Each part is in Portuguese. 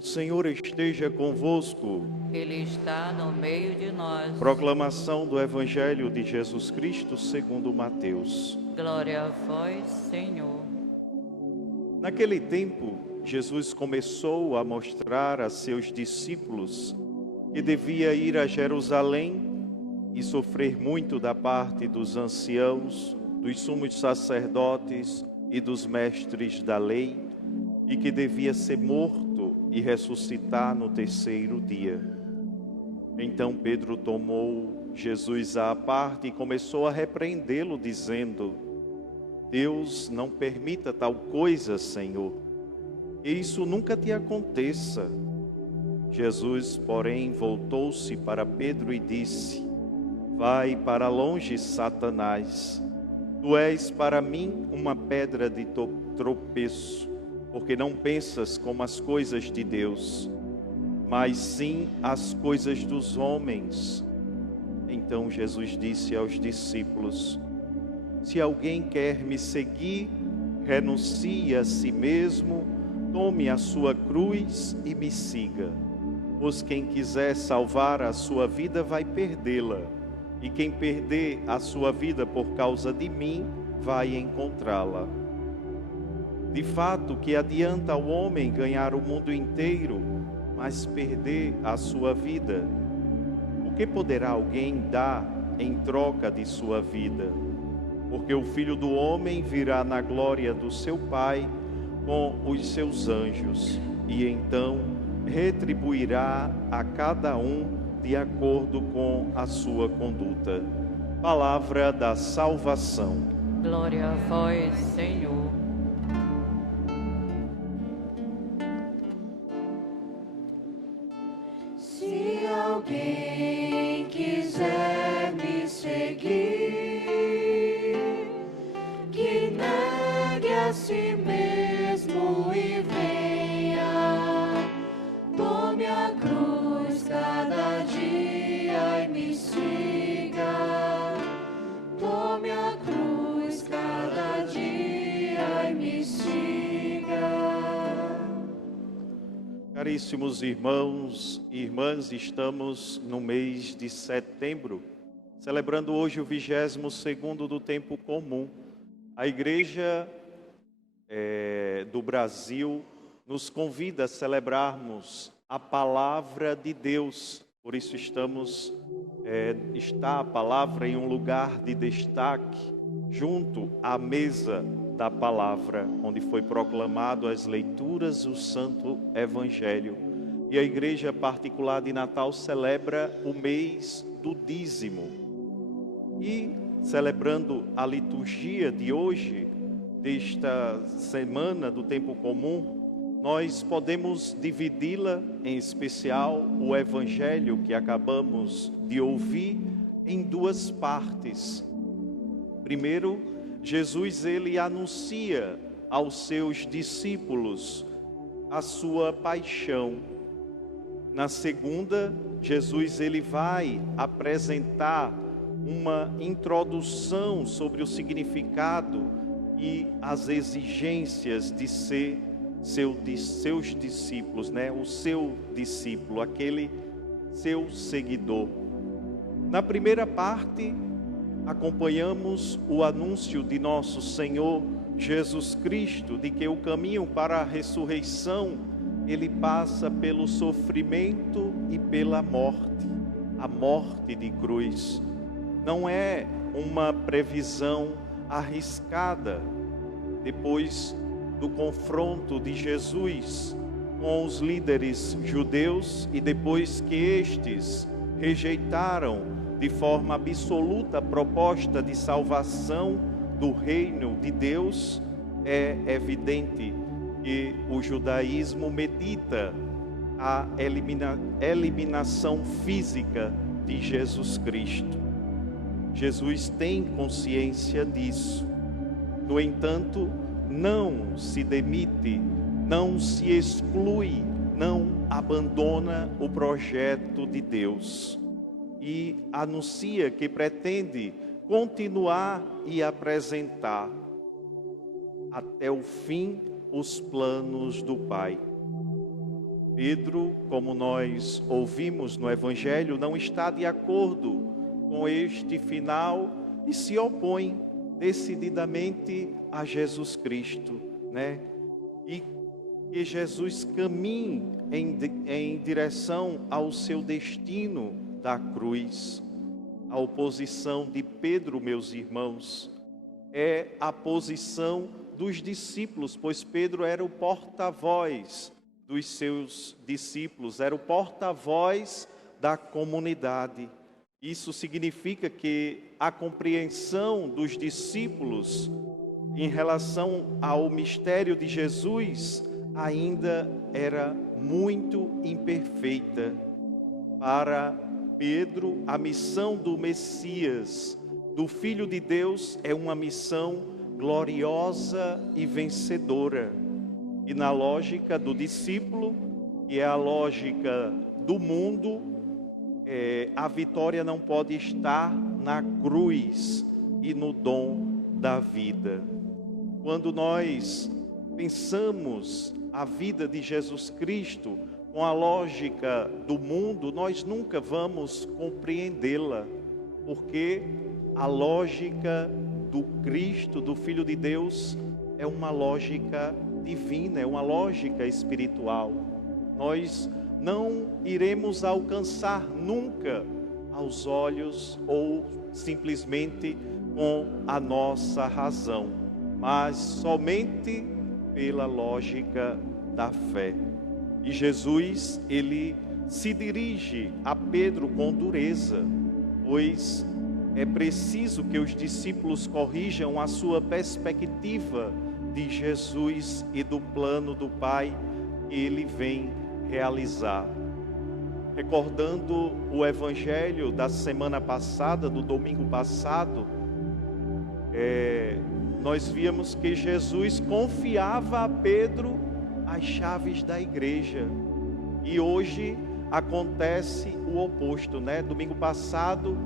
O Senhor esteja convosco. Ele está no meio de nós. Proclamação do Evangelho de Jesus Cristo segundo Mateus. Glória a vós, Senhor. Naquele tempo, Jesus começou a mostrar a seus discípulos que devia ir a Jerusalém e sofrer muito da parte dos anciãos, dos sumos sacerdotes e dos mestres da lei, e que devia ser morto e ressuscitar no terceiro dia. Então Pedro tomou Jesus à parte e começou a repreendê-lo, dizendo: Deus não permita tal coisa, Senhor, que isso nunca te aconteça. Jesus, porém, voltou-se para Pedro e disse: Vai para longe, Satanás. Tu és para mim uma pedra de tropeço, porque não pensas como as coisas de Deus, mas sim as coisas dos homens. Então Jesus disse aos discípulos: Se alguém quer me seguir, renuncie a si mesmo, tome a sua cruz e me siga. Pois quem quiser salvar a sua vida vai perdê-la, e quem perder a sua vida por causa de mim vai encontrá-la. De fato, que adianta ao homem ganhar o mundo inteiro, mas perder a sua vida? O que poderá alguém dar em troca de sua vida? Porque o Filho do Homem virá na glória do seu Pai com os seus anjos, e então retribuirá a cada um de acordo com a sua conduta. Palavra da salvação. Glória a vós, Senhor. Se alguém quiser me seguir, que negue a si mesmo e venha, tome a cruz cada dia e me siga, tome a cruz cada dia e me siga. Caríssimos irmãos e irmãs, estamos no mês de setembro, celebrando hoje o 22º do tempo comum. A Igreja do Brasil nos convida a celebrarmos a Palavra de Deus. Por isso está a palavra em um lugar de destaque, junto à mesa da palavra, onde foi proclamado as leituras do Santo Evangelho. E a Igreja Particular de Natal celebra o mês do dízimo. E celebrando a liturgia de hoje, desta semana do tempo comum, nós podemos dividi-la, em especial o Evangelho que acabamos de ouvir, em duas partes. Primeiro, Jesus ele anuncia aos seus discípulos a sua paixão. Na segunda, Jesus ele vai apresentar uma introdução sobre o significado e as exigências de ser seus discípulos, o seu discípulo, aquele seu seguidor. Na primeira parte, acompanhamos o anúncio de nosso Senhor Jesus Cristo, de que o caminho para a ressurreição, ele passa pelo sofrimento e pela morte, a morte de cruz. Não é uma previsão arriscada. Depois do confronto de Jesus com os líderes judeus e depois que estes rejeitaram de forma absoluta a proposta de salvação do reino de Deus, é evidente que o judaísmo medita a eliminação física de Jesus Cristo. Jesus tem consciência disso. No entanto, não se demite, não se exclui, não abandona o projeto de Deus e anuncia que pretende continuar e apresentar até o fim os planos do Pai. Pedro, como nós ouvimos no Evangelho, não está de acordo com este final e se opõe decididamente a Jesus Cristo, né? E que Jesus caminhe em direção ao seu destino da cruz. A oposição de Pedro, meus irmãos, é a posição dos discípulos, pois Pedro era o porta-voz dos seus discípulos, era o porta-voz da comunidade. Isso significa que a compreensão dos discípulos em relação ao mistério de Jesus ainda era muito imperfeita. Para Pedro, a missão do Messias, do Filho de Deus, é uma missão gloriosa e vencedora. E na lógica do discípulo, que é a lógica do mundo, a vitória não pode estar na cruz e no dom da vida. Quando nós pensamos a vida de Jesus Cristo com a lógica do mundo, nós nunca vamos compreendê-la, porque a lógica do Cristo, do Filho de Deus, é uma lógica divina, é uma lógica espiritual. Nós não iremos alcançar nunca aos olhos ou simplesmente com a nossa razão, mas somente pela lógica da fé. E Jesus, ele se dirige a Pedro com dureza, pois é preciso que os discípulos corrijam a sua perspectiva de Jesus e do plano do Pai que ele vem realizar. Recordando o Evangelho da semana passada, do domingo passado, nós víamos que Jesus confiava a Pedro as chaves da igreja. E hoje acontece o oposto, né? Domingo passado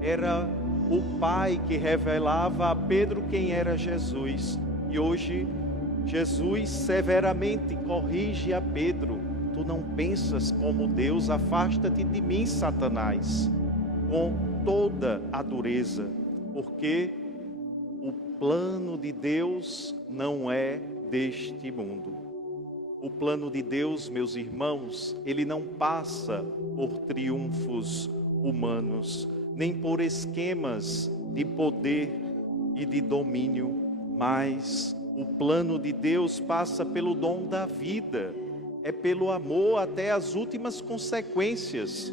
era o Pai que revelava a Pedro quem era Jesus. E hoje Jesus severamente corrige a Pedro: tu não pensas como Deus, afasta-te de mim, Satanás, com toda a dureza, porque o plano de Deus não é deste mundo. O plano de Deus, meus irmãos, ele não passa por triunfos humanos, nem por esquemas de poder e de domínio, mas o plano de Deus passa pelo dom da vida, é pelo amor até as últimas consequências,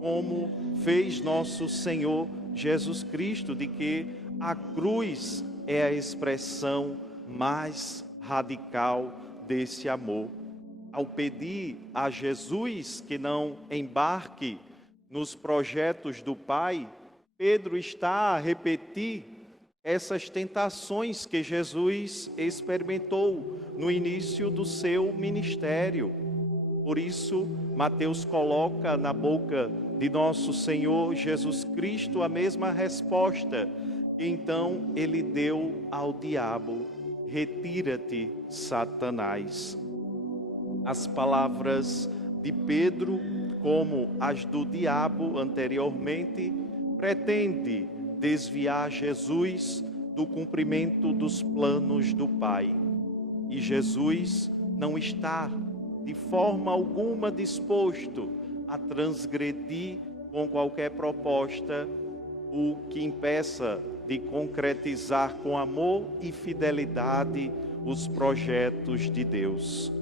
como fez nosso Senhor Jesus Cristo, de que a cruz é a expressão mais radical desse amor. Ao pedir a Jesus que não embarque nos projetos do Pai, Pedro está a repetir essas tentações que Jesus experimentou no início do seu ministério. Por isso, Mateus coloca na boca de nosso Senhor Jesus Cristo a mesma resposta que então ele deu ao diabo: retira-te, Satanás. As palavras de Pedro, como as do diabo anteriormente, pretende desviar Jesus do cumprimento dos planos do Pai. E Jesus não está de forma alguma disposto a transgredir com qualquer proposta o que impeça de concretizar com amor e fidelidade os projetos de Deus.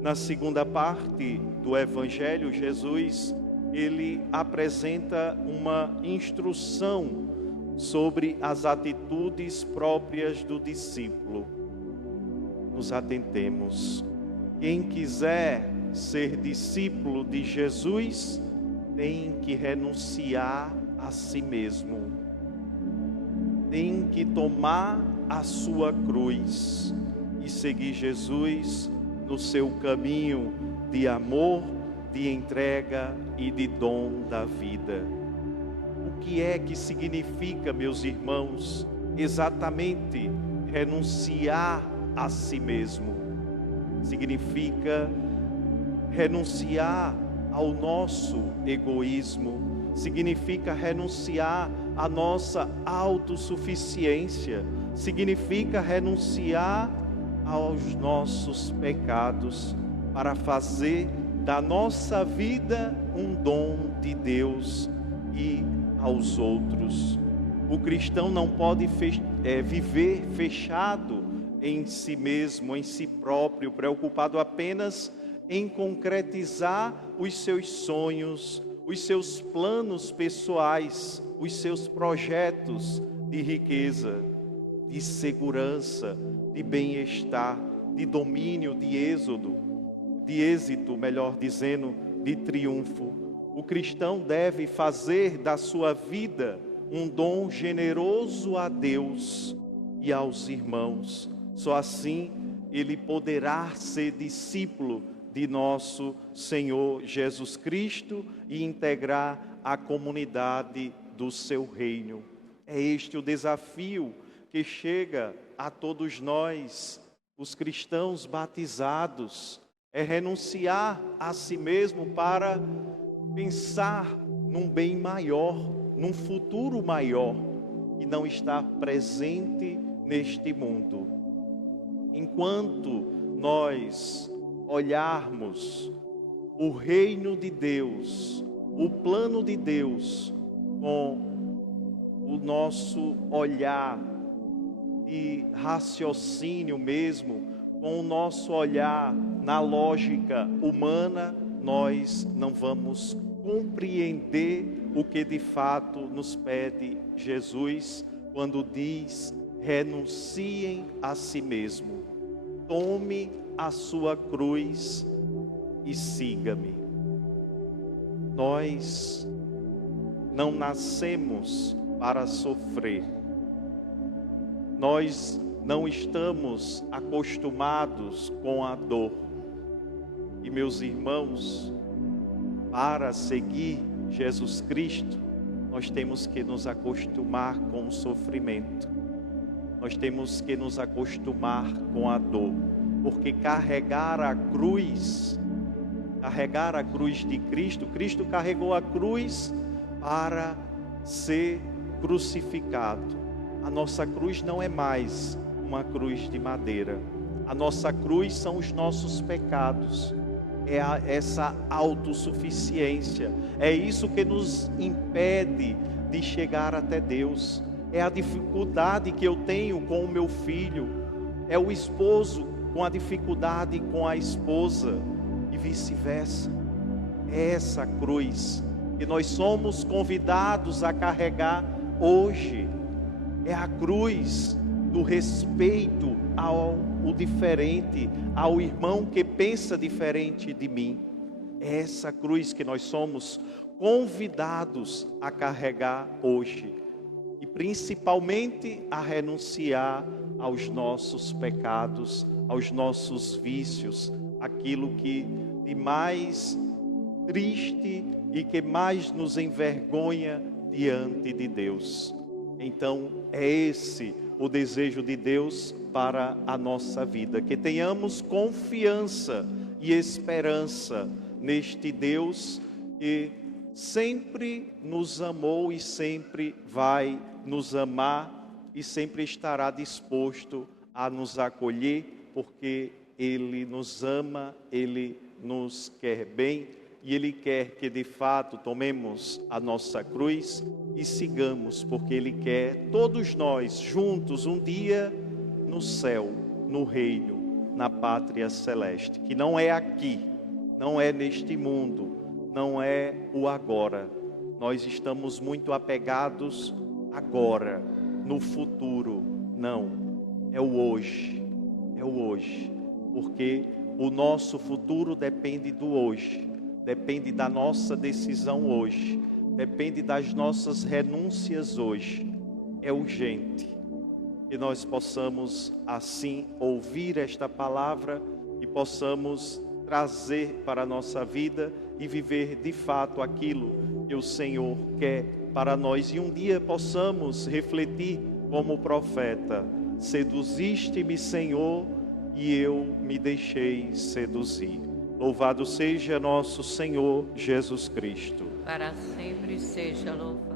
Na segunda parte do Evangelho, Jesus, ele apresenta uma instrução sobre as atitudes próprias do discípulo. Nos atentemos. Quem quiser ser discípulo de Jesus tem que renunciar a si mesmo. Tem que tomar a sua cruz e seguir Jesus no seu caminho de amor, de entrega e de dom da vida. O que é que significa, meus irmãos, exatamente renunciar a si mesmo? Significa renunciar ao nosso egoísmo, significa renunciar à nossa autossuficiência, significa renunciar aos nossos pecados para fazer da nossa vida um dom de Deus e aos outros. O cristão não pode viver fechado em si mesmo, em si próprio, preocupado apenas em concretizar os seus sonhos, os seus planos pessoais, os seus projetos de riqueza, de segurança, de bem-estar, de domínio, de êxito, melhor dizendo, de triunfo. O cristão deve fazer da sua vida um dom generoso a Deus e aos irmãos. Só assim ele poderá ser discípulo de nosso Senhor Jesus Cristo e integrar a comunidade do seu reino. É este o desafio que chega a todos nós, os cristãos batizados, é renunciar a si mesmo para pensar num bem maior, num futuro maior, que não está presente neste mundo. Enquanto nós olharmos o reino de Deus, o plano de Deus, com o nosso olhar de raciocínio mesmo, com o nosso olhar na lógica humana, nós não vamos compreender o que de fato nos pede Jesus quando diz: renunciem a si mesmo, tome a sua cruz e siga-me. Nós não nascemos para sofrer. Nós não estamos acostumados com a dor. E meus irmãos, para seguir Jesus Cristo, nós temos que nos acostumar com o sofrimento. Nós temos que nos acostumar com a dor, porque carregar a cruz de Cristo, Cristo carregou a cruz para ser crucificado. A nossa cruz não é mais uma cruz de madeira. A nossa cruz são os nossos pecados. É essa autossuficiência. É isso que nos impede de chegar até Deus. É a dificuldade que eu tenho com o meu filho. É o esposo com a dificuldade com a esposa e vice-versa. É essa cruz que nós somos convidados a carregar hoje. É a cruz do respeito ao diferente, ao irmão que pensa diferente de mim. É essa cruz que nós somos convidados a carregar hoje. E principalmente a renunciar aos nossos pecados, aos nossos vícios, aquilo que de mais triste e que mais nos envergonha diante de Deus. Então, é esse o desejo de Deus para a nossa vida, que tenhamos confiança e esperança neste Deus que sempre nos amou e sempre vai nos amar e sempre estará disposto a nos acolher, porque Ele nos ama, Ele nos quer bem e Ele quer que de fato tomemos a nossa cruz e sigamos, porque Ele quer todos nós juntos um dia no céu, no reino, na pátria celeste, que não é aqui, não é neste mundo, não é o agora. Nós estamos muito apegados agora, no futuro. Não, é o hoje, porque o nosso futuro depende do hoje, depende da nossa decisão hoje, depende das nossas renúncias hoje. É urgente que nós possamos assim ouvir esta palavra e possamos trazer para a nossa vida e viver de fato aquilo que o Senhor quer para nós. E um dia possamos refletir como profeta: seduziste-me, Senhor, e eu me deixei seduzir. Louvado seja nosso Senhor Jesus Cristo. Para sempre seja louvado.